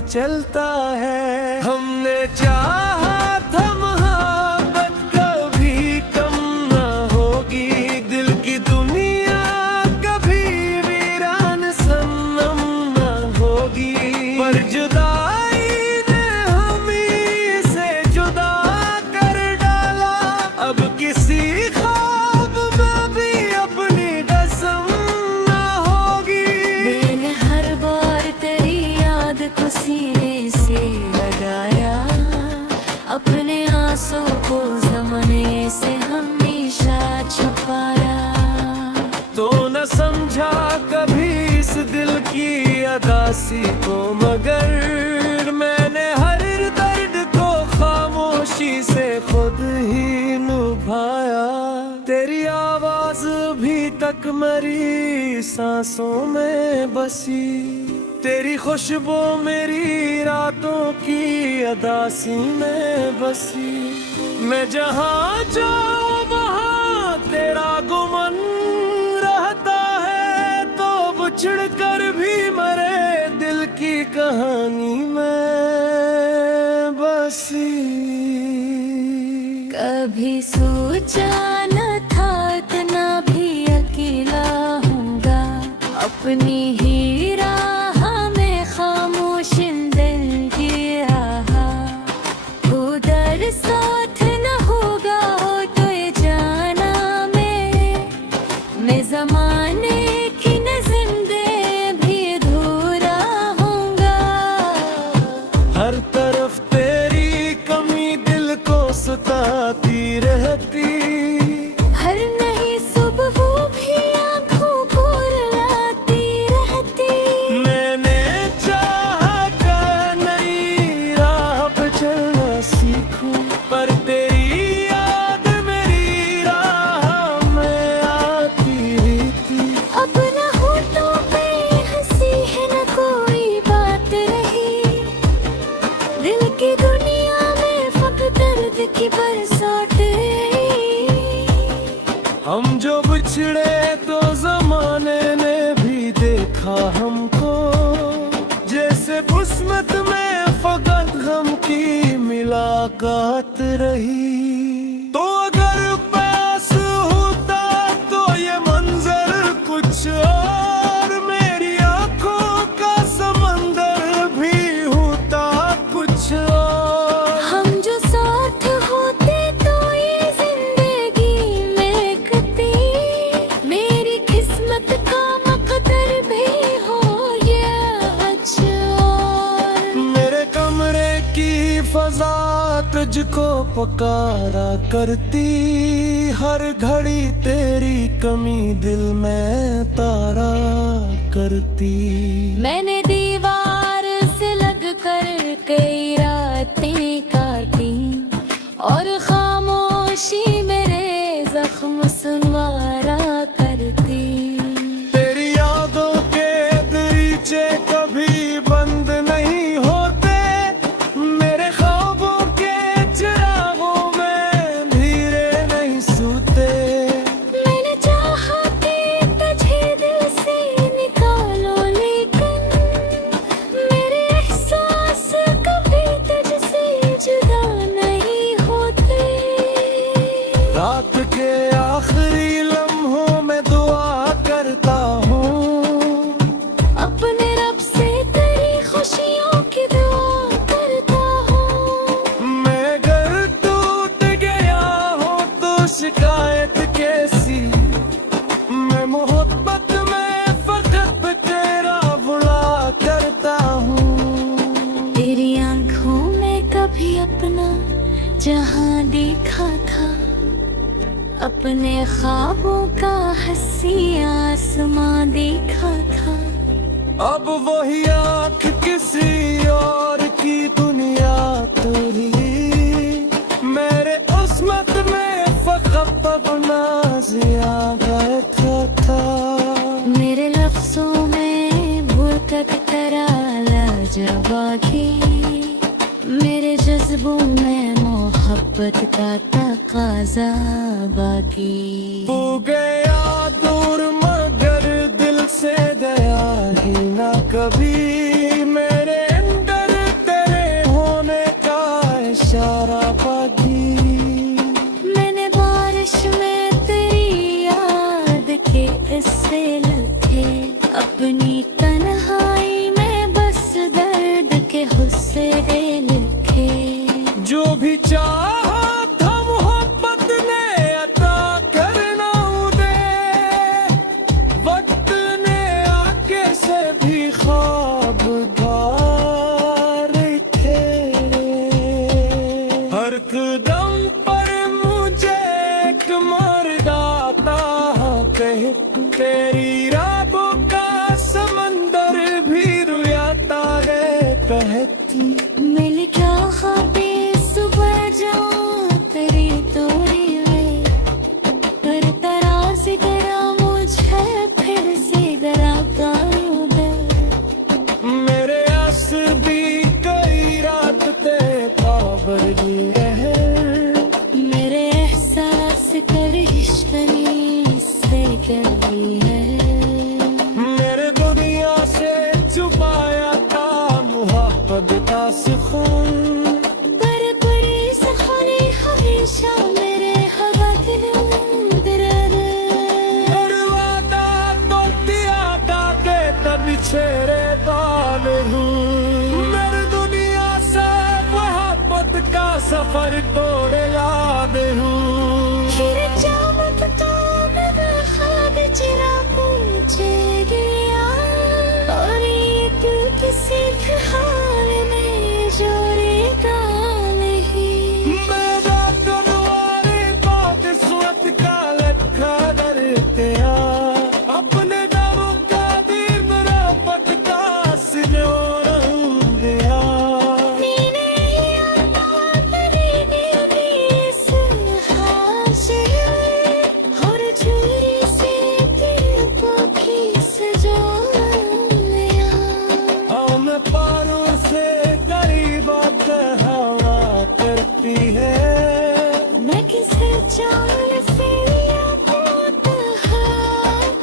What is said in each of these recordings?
चलता है। हमने चाहा था मोहब्बत कभी कम न होगी, दिल की दुनिया कभी वीरान सनम न होगी। पर जुदाई ने हमें से जुदा कर डाला, अब किसी ख्वाब में भी अपनी कसम न होगी। मैंने हर बार तेरी याद को सीने से लगाया, अपने आंसू को ज़माने से हमेशा छुपाया। तो न समझा कभी इस दिल की अदासी को, मगर मैंने हर दर्द को खामोशी से खुद ही निभाया। तेरी आवाज भी तक मेरी सांसों में बसी, तेरी खुशबू मेरी रातों की अदासी में बसी। मैं जहाँ जाऊँ वहाँ तेरा गुमन रहता है, तो बिछड़ कर भी मरे दिल की कहानी में बसी। कभी सोचा न था इतना भी अकेला होऊंगा, अपनी ही राह में खामोश दिल की आहा। उधर साथ न होगा हो तो ये जाना मैं ज़माने की नज़र में भी अधूरा होऊंगा। हर तरफ तेरी कमी दिल को सताती रहती, हर नई सुबह वो भी आँखों को रुलाती रहती। मैंने चाहा कि नई राह पे चलना सीखूं, पर तेरी याद मेरी राह में आती रहती। अब न होठों पे हंसी है न कोई बात रही, दिल की दुनिया में फकत दर्द की बरसात रही। हम जो बिछड़े तो जमाने ने भी देखा हमको, जैसे किस्मत में फकत गम की मुलाकात रही। तो अगर पास होता तो ये मंजर कुछ और, मेरी आंखों का समंदर भी होता कुछ और। हम जो साथ होते तो ये जिंदगी में कती, मेरी किस्मत का मकदर भी हो गया अच्छा। मेरे कमरे की फजा तुझको पुकारा करती, हर घड़ी तेरी कमी दिल में तारा करती। मैंने दीवार से लगकर कई रातें काटी, और खामोशी मेरे जख्म सुनवारा करती। तेरी यादों के दरीचे कभी बंद नहीं होते, मेरे ख्वाबों के चिरागों में धीरे नहीं सोते। मैंने चाहा कि तुझे दिल से निकालो, लेकिन मेरे एहसास कभी तुझसे जुदा नहीं होते। रात के आखिरी लम्हों में दुआ करता हूँ, अपने रब से तेरी खुशियों की दुआ करता हूँ। मैं अगर टूट गया हूँ तो शिकायत कैसी, मैं मोहब्बत में फकत तेरा बुरा करता हूँ। तेरी आंखों में कभी अपना जहां देखा था, अपने ख्वाबों का हंसी आसमां देखा था। अब वही आँख किसी और की दुनिया तुरी, मेरे उस्मत में फकत अपना जिया बैठा था। मेरे लफ्जों में भूल तक तेरा लाजवाबी, मेरे जज्बों में मोहब्बत का तकाजा बाकी। हो गया दूर मगर दिल से गया ही ना कभी, मेरे अंदर तेरी रागों का समंदर भी रुलाता है कहती। मिल क्या ख्वाबे सुबह जाऊं तेरी तोरी में, पर तरास करा मुझे फिर से गरा करूं दे। मेरे आस भी कई रात ते खबर लिए है, मेरे एहसास कर इश्कनी से करती है। मेरे दुनिया से छुपाया था मुहब्बत का सुकून, पर इस खाने हमेशा मेरे हवा दिल अंदर वादा तो दिया था के तभी छेड़े बाल हूँ। मेरी दुनिया से मोहब्बत का सफर तोड़े याद हूँ। फिर जामत तो मेरा ख्वाब चिरा पूछे गया, और एक किसी हाल में जोड़ेगा नहीं। मेरा तनवारे बात स्वत का लखा डरते अपने दम का वीर मेरा पत का सिलोर गया। नीने आता तेरी नीली इस हाशिर में, और चोरी से दिल को खींच जो लिया। हम पारों से करीब आकर हवा करती है, मैं किसे जान से याद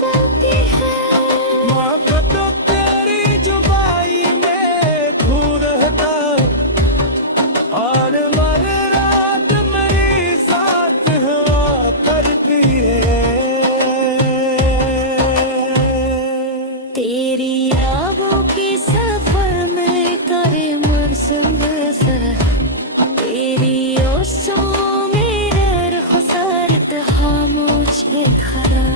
करती है। मोहब्बत तो तेरी जुबाई में खू रहता, और मन रात मेरी साथ हवा करती है। तेरी यादों के सफर में करे मरसम बसर, तेरी ओसों में रह खुसारत खामोश है खरा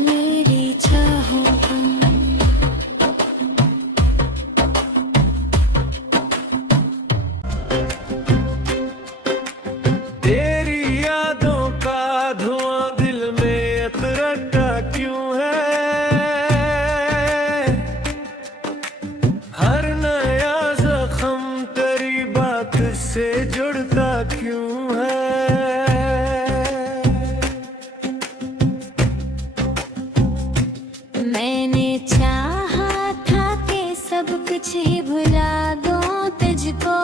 मेरी चाहों का। तेरी यादों का धुआं दिल में अतरता क्यों है, हर नया जख्म तेरी बात से जुड़ता क्यों है। मैंने चाहा था कि सब कुछ ही भुला दूं तुझको,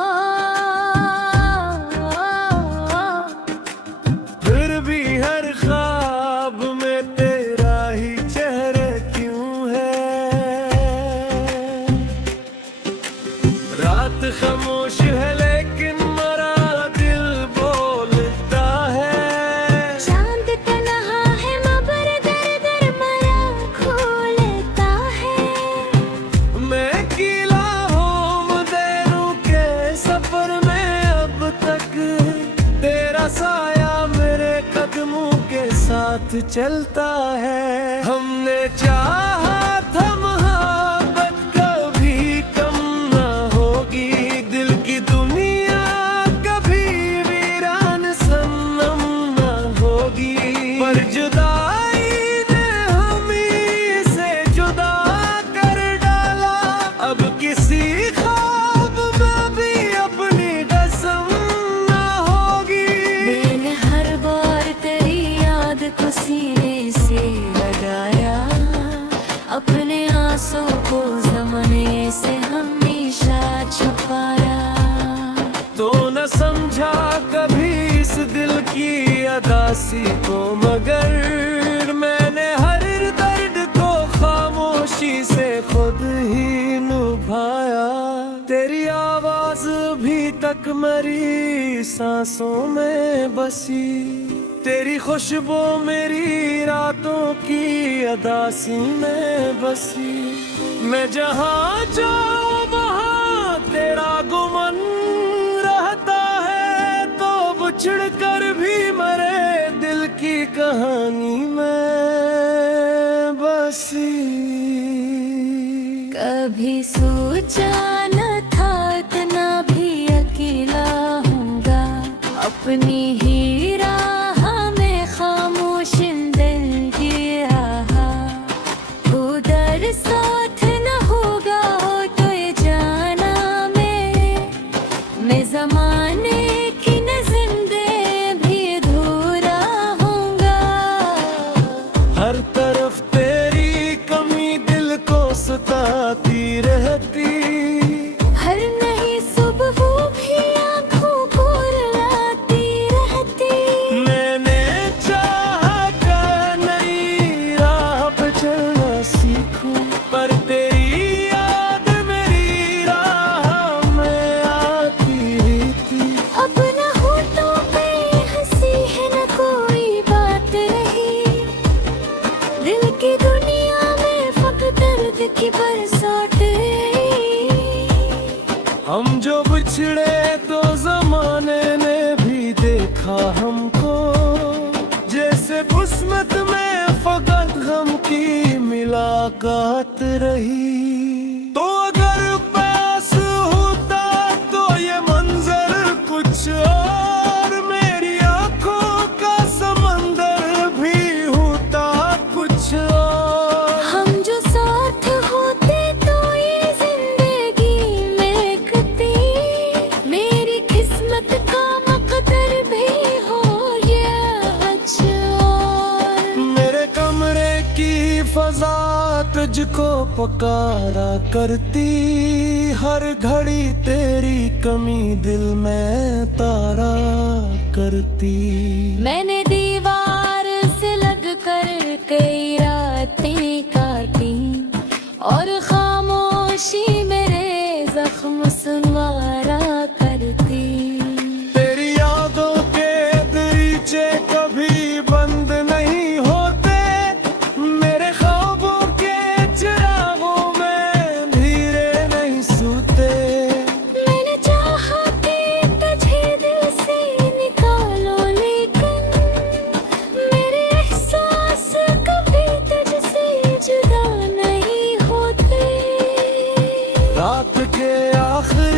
फिर भी हर ख्वाब में तेरा ही चेहरा क्यों है। रात खामोश है लेकिन मरा दिल बोलता है। चांद तन्हा है मगर दर दर मरा खोलता है। मैं कीला हूँ देरों के सफर में, अब तक तेरा साया मेरे कदमों के साथ चलता है। हमने चाहा था मोहब्बत कभी कम ना होगी, दिल की दुनिया कभी वीरान सनम ना होगी, पर जुदाई ने हमें से जुदा कर डाला। अब किसी ख्वाब में भी अपनी कसम ना होगी। मैंने हर बार तेरी याद को सीने से लगाया, अपने आंसू को ज़माने से हमेशा छुपाया। तो न समझा कभी इस दिल की अदासी को, मगर मैंने हर दर्द को खामोशी से खुद ही निभाया। तेरी आवाज भी तक मेरी सांसों में बसी, तेरी खुशबू मेरी रातों की अदासी में बसी। मैं जहाँ जाऊँ वहाँ तेरा गुमन रहता है, तो बिछड़ कर भी मरे दिल की कहानी में बसी। कभी सोचा न था इतना भी अकेला हूँगा, अपनी ही राह में खामोश दिल की राह की दुनिया में फक दर्द की बरसातें। हम जो बिछड़े तो जमाने ने भी देखा हमको, जैसे किस्मत में फकत गम की मुलाकात रही। तो अगर पास होता तो ये मंजर कुछ और, मेरी आंखों का समंदर भी होता कुछ और। हम जो साथ होते तो ये जिंदगी महकती, मेरी किस्मत का मकदर भी हो ये अच्छा। मेरे कमरे की फजा तुझको पुकारा करती, हर घड़ी तेरी कमी दिल में तारा करती। मैंने दीवार से लग कर कई रातें काटी, और खामोशी मेरे जख्म सुनवारा करती। तेरी यादों के दरीचे कभी बंद नहीं होते, मेरे ख्वाबों के चिरागों में धीरे नहीं सोते। मैंने चाहा कि तुझे दिल से निकालो, लेकिन मेरे एहसास कभी तुझसे जुदा नहीं होते। रात के आखिर